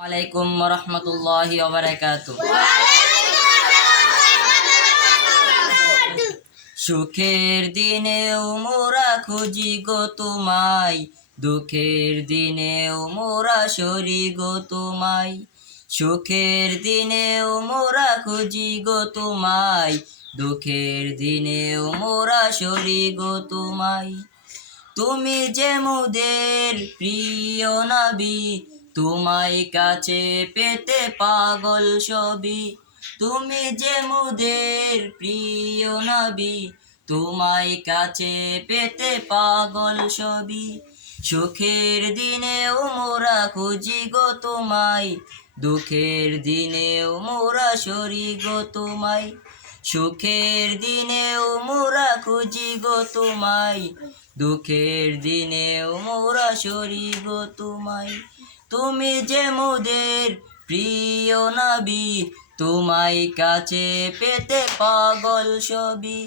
আলাইকুম রহমতুল্লাহি ওয়া বারাকাতুহু। সুখের দিনেও মোরা খুঁজি গো তোমায়, দুঃখের দিনেও মোরা সরি গো তোমায়। সুখের দিনেও মোরা খুঁজি গো তোমায়, দুঃখের দিনেও মোরা সরি গো তোমায়। তুমি যে মোদের প্রিয় নবী, তোমায় কাছে পেতে পাগল সবই। তুমি যে মোদের প্রিয় নবী, তোমায় কাছে পেতে পাগল সবই। সুখের দিনেও মোরা খুঁজি গো তোমায়, দুঃখের দিনেও মোরা সরি গো তোমায়। সুখের দিনেও মোরা খুঁজি গো তোমায়, দুঃখের দিনেও মোরা সরি গো তোমায়। তুমি যে মোদের প্রিয় নবী, তোমায় কাছে পেতে পাগল সবই।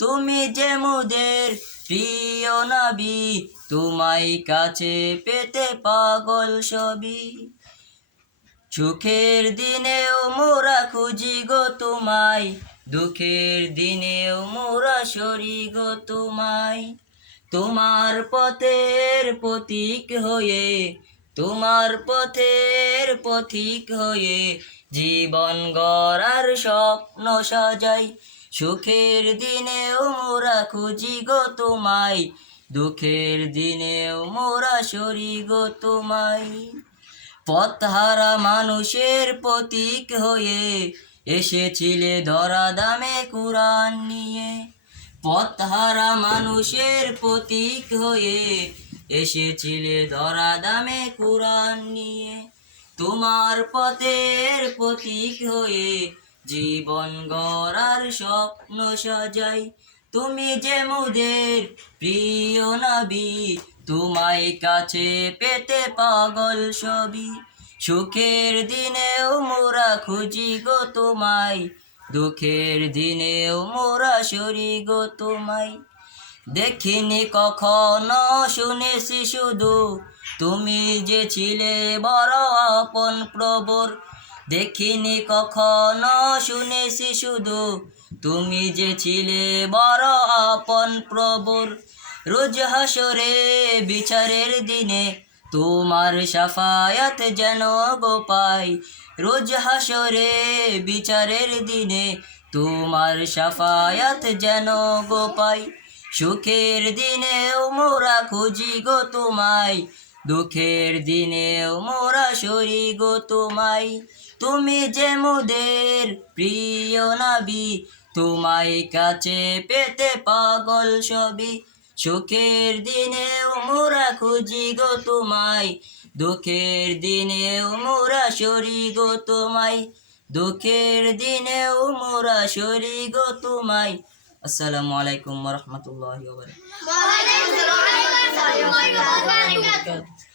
তুমি যে মোদের প্রিয় নবী, তোমায় কাছে পেতে পাগল সবই। সুখের দিনেও মোরা খুঁজি গো তোমায়, দুঃখের দিনেও মোরা সরি গো তোমায়। তোমার পথের পথিক হয়ে, তোমার পথের পথিক হয়ে, জীবন গড়ার স্বপ্ন সাজাই। সুখের দিনেও মোরা খুঁজি গো তোমায়, দুঃখের দিনেও মোরা সরি গো তোমায়। পথহারা মানুষের প্রতীক হয়ে, এসেছিলে ধরা দামে কুরআন নিয়ে। পথহারা মানুষের প্রতীক হয়ে, এসেছিলে ধরা দামে কুরআন নিয়ে। তোমার পথের প্রতীক হয়ে, জীবন গড়ার স্বপ্ন সাজাই। তুমি যে মোদের প্রিয় নবী, তোমায় কাছে পেতে পাগল সবই। সুখের দিনেও মোরা খুঁজি গো তোমায়, দুঃখের দিনেও মোরা সরি গো তোমায়। দেখিনি কখনো শুনেছি শুধু, তুমি যে ছিলে বড় আপন প্রভুর। দেখিনি কখনো শুনেছি শুধু, তুমি যে ছিলে বড় আপন প্রভুর। রোজ হাসরে বিচারের দিনে, তোমার শাফায়াত যেন গো পাই। রোজ হাসরে বিচারের দিনে, তোমার শাফায়াত যেন গো পাই। সুখের দিনেও মোরা খুঁজি গো তোমায়, দুঃখের দিনেও মোরা সরি গো তোমায়। তুমি যে মোদের প্রিয় নবী, তোমায় কাছে পেতে পাগল সবই। সুখের দিনেও মোরা খুঁজি গো তোমায়, দুঃখের দিনেও মোরা সরি গো তোমায়। দুঃখের দিনেও মোরা সরি গো তোমায়। আসসালামু আলাইকুম ওয়া রাহমাতুল্লাহি ওয়া বারাকাতুহু।